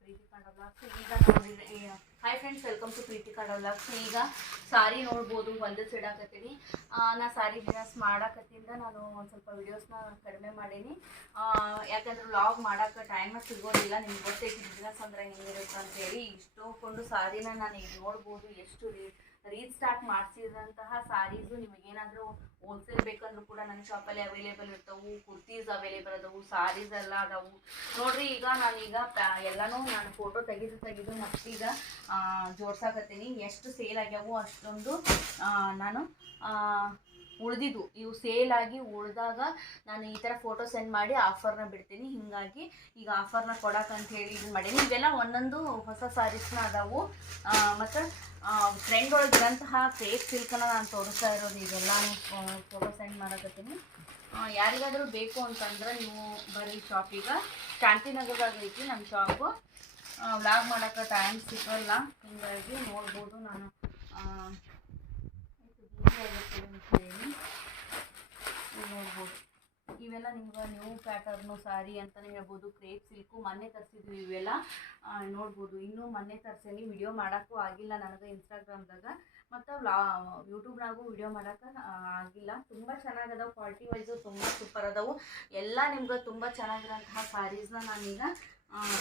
ಪ್ರೀತಿ Kannada vlogs. ಈಗ ನೋಡಿ, hi friends, welcome to Preethi Kannada vlogs. ಈಗ ಸಾರಿ ನೋಡ್ಬೋದು, ಹೊಲ್ದಸ್ ಇಡಾಕತ್ತೀನಿ. ನಾ ಸಾರಿ ಬಿಸ್ನೆಸ್ ಮಾಡಾಕತ್ತಿಂದ ನಾನು ಒಂದು ಸ್ವಲ್ಪ ವಿಡಿಯೋಸ್ನ ಕಡಿಮೆ ಮಾಡೀನಿ. ಯಾಕಂದ್ರೆ ವ್ಲಾಗ್ ಮಾಡೋಕೆ ಟೈಮ್ ಸಿಗೋದಿಲ್ಲ. ನಿಮ್ಗೆ ಗೊತ್ತೈತಿ ಬಿಸ್ನೆಸ್ ಅಂದರೆ ಹೆಂಗಿರುತ್ತೆ ಅಂತೇಳಿ. ಇಷ್ಟೊಂದು ಸಾರಿನ ನಾನು ಈಗ ನೋಡ್ಬೋದು. ಎಷ್ಟು ರೀಸ್ಟಾರ್ಟ್ ಮಾಡಿಸಿದಂತಹ ಸಾರೀಸು ನಿಮಗೇನಾದರೂ ಹೋಲ್ಸೇಲ್ ಬೇಕಂದ್ರೂ ಕೂಡ ನನ್ನ ಶಾಪಲ್ಲಿ ಅವೈಲೇಬಲ್ ಇರ್ತವೆ. ಕುರ್ತೀಸ್ ಅವೈಲೇಬಲ್ ಅದಾವು, ಸಾರೀಸ್ ಎಲ್ಲ ಅದಾವು ನೋಡ್ರಿ. ಈಗ ನಾನೀಗ ಎಲ್ಲನೂ ನಾನು ಫೋಟೋ ತೆಗೆದು ಮತ್ತೀಗ ಜೋಡ್ಸಾಕತ್ತೀನಿ. ಎಷ್ಟು ಸೇಲ್ ಆಗ್ಯಾವು ಅಷ್ಟೊಂದು ನಾನು ಉಳಿದಿದ್ದು ಇವು ಸೇಲ್ ಆಗಿ ಉಳಿದಾಗ ನಾನು ಈ ಥರ ಫೋಟೋ ಸೆಂಡ್ ಮಾಡಿ ಆಫರ್ನ ಬಿಡ್ತೀನಿ. ಹೀಗಾಗಿ ಈಗ ಆಫರ್ನ ಕೊಡೋಕ್ಕಂತ ಹೇಳಿ ಇದು ಮಾಡೀನಿ. ಇವೆಲ್ಲ ಒಂದೊಂದು ಹೊಸ ಸಾರೀಸ್ನ ಅದಾವು. ಮತ್ತು ಟ್ರೆಂಡ್ ಒಳಗಿರೋಂತಹ ಕ್ರೇಪ್ ಸಿಲ್ಕನ್ನು ನಾನು ತೋರಿಸ್ತಾ ಇರೋದು. ಈಗೆಲ್ಲಾನು ಫೋಟೋ ಸೆಂಡ್ ಮಾಡಕತ್ತೀನಿ. ಯಾರಿಗಾದರೂ ಬೇಕು ಅಂತಂದ್ರೆ ನೀವು ಬರೀ ಶಾಪಿಗೆ. ಶಾಂತಿನಗರದಾಗ ಐತಿ ನಮ್ಮ ಶಾಪು. ವ್ಲಾಗ್ ಮಾಡೋಕ್ಕೆ ಟೈಮ್ ಸಿಗೋಲ್ಲ, ಹೀಗಾಗಿ ನೋಡ್ಬೋದು. ನಾನು ನೋಡ್ಬೋದು ಇವೆಲ್ಲ ನಿಮ್ಗೆ ನ್ಯೂ ಪ್ಯಾಟರ್ನು ಸಾರಿ ಅಂತಲೇ ಹೇಳ್ಬೋದು. ಕ್ರೇಪ್ ಸಿಲ್ಕು ಮೊನ್ನೆ ತರಿಸಿದ್ವಿ ಇವೆಲ್ಲ ನೋಡ್ಬೋದು. ಇನ್ನೂ ಮೊನ್ನೆ ತರಿಸೀನಿ, ವಿಡಿಯೋ ಮಾಡೋಕ್ಕೂ ಆಗಿಲ್ಲ ನನಗೆ ಇನ್ಸ್ಟಾಗ್ರಾಮ್ದಾಗ ಮತ್ತು ಯೂಟ್ಯೂಬ್ನಾಗೂ ವಿಡಿಯೋ ಮಾಡೋಕ್ಕೆ ಆಗಿಲ್ಲ. ತುಂಬ ಚೆನ್ನಾಗದಾವೆ, ಕ್ವಾಲಿಟಿ ವೈಸು ತುಂಬ ಸೂಪರ್ ಅದಾವು. ಎಲ್ಲ ನಿಮ್ಗೆ ತುಂಬ ಚೆನ್ನಾಗಿರೋಂತಹ ಸಾರೀಸ್ನ ನಾನೀಗ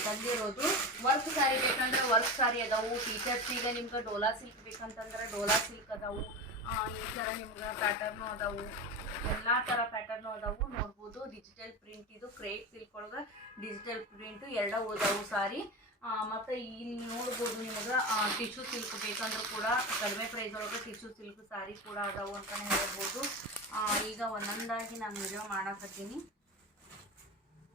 ತಂದಿರೋದು. ವರ್ಕ್ ಸಾರಿ ಬೇಕಂದ್ರೆ ವರ್ಕ್ ಸಾರಿ ಅದಾವು. ಟೀಚರ್ಸಿಗೆ ನಿಮ್ಗೆ ಡೋಲಾ ಸಿಲ್ಕ್ ಬೇಕಂತಂದ್ರೆ ಡೋಲಾ ಸಿಲ್ಕ್ ಅದಾವು. ಈ ಥರ ನಿಮ್ಗೆ ಪ್ಯಾಟರ್ನು ಅದಾವು, ಎಲ್ಲ ಥರ ಪ್ಯಾಟರ್ನು ಅದಾವು ನೋಡ್ಬೋದು. ಡಿಜಿಟಲ್ ಪ್ರಿಂಟ್, ಇದು ಕ್ರೇಪ್ ಸಿಲ್ಕ್ ಒಳಗೆ ಡಿಜಿಟಲ್ ಪ್ರಿಂಟು ಎರಡೂ ಅದಾವು ಸಾರಿ. ಮತ್ತು ಇಲ್ಲಿ ನೋಡ್ಬೋದು ನಿಮಗೆ ಟಿಶ್ಯೂ ಸಿಲ್ಕ್ ಬೇಕಂದ್ರೂ ಕೂಡ ಕಡಿಮೆ ಪ್ರೈಸ್ ಒಳಗೆ ಟಿಶ್ಯೂ ಸಿಲ್ಕ್ ಸಾರಿ ಕೂಡ ಅದಾವು ಅಂತಲೇ ಹೇಳ್ಬೋದು. ಈಗ ಒಂದೊಂದಾಗಿ ನಾನು ವಿಡಿಯೋ ಮಾಡಕತ್ತೀನಿ.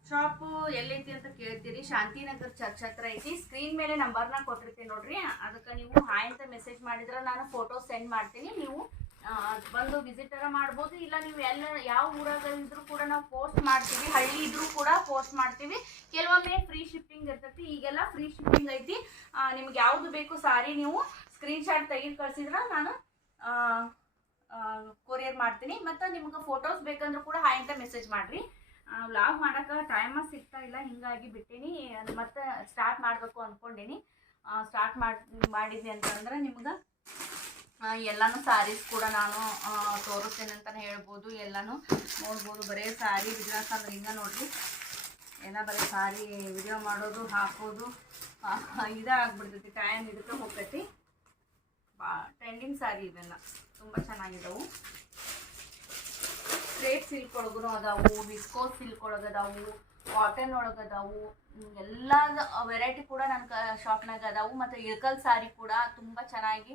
ಶಾಪು ಎಲ್ಲೈತಿ ಅಂತ ಕೇಳ್ತೀರಿ, ಶಾಂತಿನಗರ್ ಚರ್ಚ್ ಹತ್ರ ಐತಿ. ಸ್ಕ್ರೀನ್ ಮೇಲೆ ನಂಬರ್ನ ಕೊಟ್ಟಿರ್ತೀನಿ ನೋಡ್ರಿ. ಅದಕ್ಕೆ ನೀವು ಹಾಯ್ ಅಂತ ಮೆಸೇಜ್ ಮಾಡಿದ್ರೆ ನಾನು ಫೋಟೋ ಸೆಂಡ್ ಮಾಡ್ತೀನಿ. ನೀವು ಬಂದು ವಿಸಿಟರ ಮಾಡ್ಬೋದು. ಇಲ್ಲ ನೀವು ಎಲ್ಲ ಯಾವ ಊರಾಗ ಇದ್ರೂ ಕೂಡ ನಾವು ಪೋಸ್ಟ್ ಮಾಡ್ತೀವಿ. ಹಳ್ಳಿ ಇದ್ರೂ ಕೂಡ ಪೋಸ್ಟ್ ಮಾಡ್ತೀವಿ. ಕೆಲವೊಮ್ಮೆ ಫ್ರೀ ಶಿಪ್ಪಿಂಗ್ ಇರ್ತೈತಿ. ಈಗೆಲ್ಲ ಫ್ರೀ ಶಿಪ್ಪಿಂಗ್ ಐತಿ. ನಿಮ್ಗೆ ಯಾವುದು ಬೇಕು ಸಾರಿ ನೀವು ಸ್ಕ್ರೀನ್ಶಾಟ್ ತೆಗೆದು ಕಳಿಸಿದ್ರೆ ನಾನು ಕೊರಿಯರ್ ಮಾಡ್ತೀನಿ. ಮತ್ತು ನಿಮ್ಗೆ ಫೋಟೋಸ್ ಬೇಕಂದ್ರೂ ಕೂಡ ಹಾಯ್ ಅಂತ ಮೆಸೇಜ್ ಮಾಡಿರಿ. ವ್ಲಾಗ್ ಮಾಡೋಕೆ ಟೈಮ ಸಿಗ್ತಾ ಇಲ್ಲ, ಹೀಗಾಗಿ ಬಿಟ್ಟೀನಿ. ಮತ್ತೆ ಸ್ಟಾರ್ಟ್ ಮಾಡಬೇಕು ಅಂದ್ಕೊಂಡೀನಿ. ಸ್ಟಾರ್ಟ್ ಮಾಡಿದ್ವಿ ಅಂತಂದ್ರೆ ನಿಮ್ಗೆ ಎಲ್ಲನೂ ಸಾರೀಸ್ ಕೂಡ ನಾನು ತೋರಿಸ್ತೇನೆ ಅಂತಲೇ ಹೇಳ್ಬೋದು. ಎಲ್ಲನೂ ನೋಡ್ಬೋದು. ಬರೀ ಸಾರಿ ಬಿಸ್ನೆಸ್ ಅಂದ್ರೆ ಹಿಂಗೆ ನೋಡ್ರಿ, ಎಲ್ಲ ಬರೀ ಸಾರಿ ವಿಡಿಯೋ ಮಾಡೋದು ಹಾಕೋದು ಇದಾಗ್ಬಿಡ್ತೈತಿ. ಟೈಮ್ ಇದಕ್ಕೆ ಹೋಗ್ತೈತಿ. ಟ್ರೆಂಡಿಂಗ್ ಸಾರಿ ಇವೆಲ್ಲ ತುಂಬ ಚೆನ್ನಾಗಿದ್ದಾವೆ. ಕ್ರೇಪ್ ಸಿಲ್ಕ್ ಒಳಗೂ ಅದಾವು, ವಿಸ್ಕೋಸ್ ಸಿಲ್ಕ್ ಒಳಗೆ ಅದಾವು, ಕಾಟನ್ ಒಳಗೆ ಅದಾವು. ಎಲ್ಲ ವೆರೈಟಿ ಕೂಡ ನನ್ನ ಶಾಪ್ನಾಗ ಅದಾವು. ಮತ್ತು ಇಳ್ಕಲ್ ಸಾರಿ ಕೂಡ ತುಂಬ ಚೆನ್ನಾಗಿ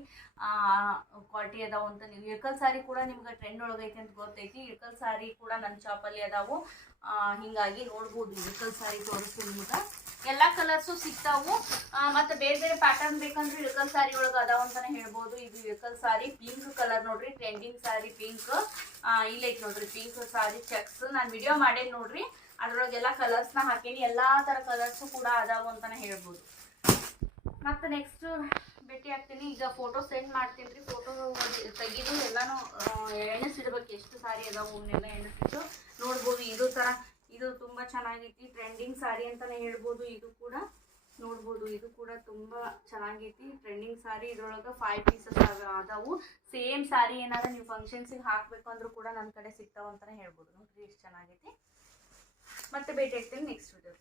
ಕ್ವಾಲಿಟಿ ಅದಾವು ಅಂತ. ನೀವು ಇಳ್ಕಲ್ ಸಾರಿ ಕೂಡ ನಿಮ್ಗೆ ಟ್ರೆಂಡ್ ಒಳಗೈತಿ ಅಂತ ಗೊತ್ತೈತಿ. ಇಳ್ಕಲ್ ಸಾರಿ ಕೂಡ ನನ್ನ ಶಾಪಲ್ಲಿ ಅದಾವು. ಹೀಗಾಗಿ ನೋಡ್ಬೋದು. ಇಳ್ಕಲ್ ಸಾರಿ ತೋರಿಸ್ತೀನಿ ನಿಮ್ಗೆ. ಎಲ್ಲ ಕಲರ್ಸು ಸಿಗ್ತಾವು. ಮತ್ತು ಬೇರೆ ಬೇರೆ ಪ್ಯಾಟರ್ನ್ ಬೇಕಂದ್ರೆ ಇಳ್ಕಲ್ ಸಾರಿ ಒಳಗೆ ಅದಾವ ಅಂತಲೇ ಹೇಳ್ಬೋದು. ಇದು ಇಳ್ಕಲ್ ಸಾರಿ ಪಿಂಕ್ ಕಲರ್ ನೋಡ್ರಿ, ಟ್ರೆಂಡಿಂಗ್ ಸಾರಿ ಪಿಂಕ್. ಇಲ್ಲೈತಿ ನೋಡ್ರಿ ಪಿಂಕ್ ಸಾರಿ ಚೆಕ್ಸ್. ನಾನು ವಿಡಿಯೋ ಮಾಡೇನಿ ನೋಡ್ರಿ, ಅದ್ರೊಳಗೆಲ್ಲ ಕಲರ್ಸ್ನ ಹಾಕೀನಿ. ಎಲ್ಲ ಥರ ಕಲರ್ಸು ಕೂಡ ಅದಾವು ಅಂತಲೇ ಹೇಳ್ಬೋದು. ಮತ್ತು ನೆಕ್ಸ್ಟ್ ಭೇಟಿ ಆಗ್ತೀನಿ. ಈಗ ಫೋಟೋ ಸೆಂಡ್ ಮಾಡ್ತೀನಿ ರೀ. ಫೋಟೋ ತೆಗೆದು ಎಲ್ಲನೂ ಎಣಿಸಿಡ್ಬೇಕು ಎಷ್ಟು ಸಾರಿ ಅದಾವು ಅವನ್ನೆಲ್ಲ ಎಣಿಸಿಟ್ಟು ನೋಡ್ಬೋದು. ಇದು ತುಂಬ ಚೆನ್ನಾಗೈತಿ. ಟ್ರೆಂಡಿಂಗ್ ಸಾರಿ ಅಂತಲೇ ಹೇಳ್ಬೋದು. ಇದು ಕೂಡ ನೋಡ್ಬೋದು. ಇದು ಕೂಡ ತುಂಬ ಚೆನ್ನಾಗೈತಿ ಟ್ರೆಂಡಿಂಗ್ ಸಾರಿ. ಇದ್ರೊಳಗೆ 5 ಪೀಸಸ್ ಅದಾವು. ಸೇಮ್ ಸಾರಿ ಏನಾದ್ರು ನೀವು ಫಂಕ್ಷನ್ಸಿಗೆ ಹಾಕಬೇಕು ಅಂದ್ರೂ ಕೂಡ ನನ್ನ ಕಡೆ ಸಿಗ್ತಾವೆ ಅಂತಲೇ ಹೇಳ್ಬೋದು. ನೋಡ್ರಿ ಎಷ್ಟು ಚೆನ್ನಾಗೈತಿ. ಮತ್ತೆ ಭೇಟಿ ಆಗ್ತೀನಿ ನೆಕ್ಸ್ಟ್ ವಿಡಿಯೋ.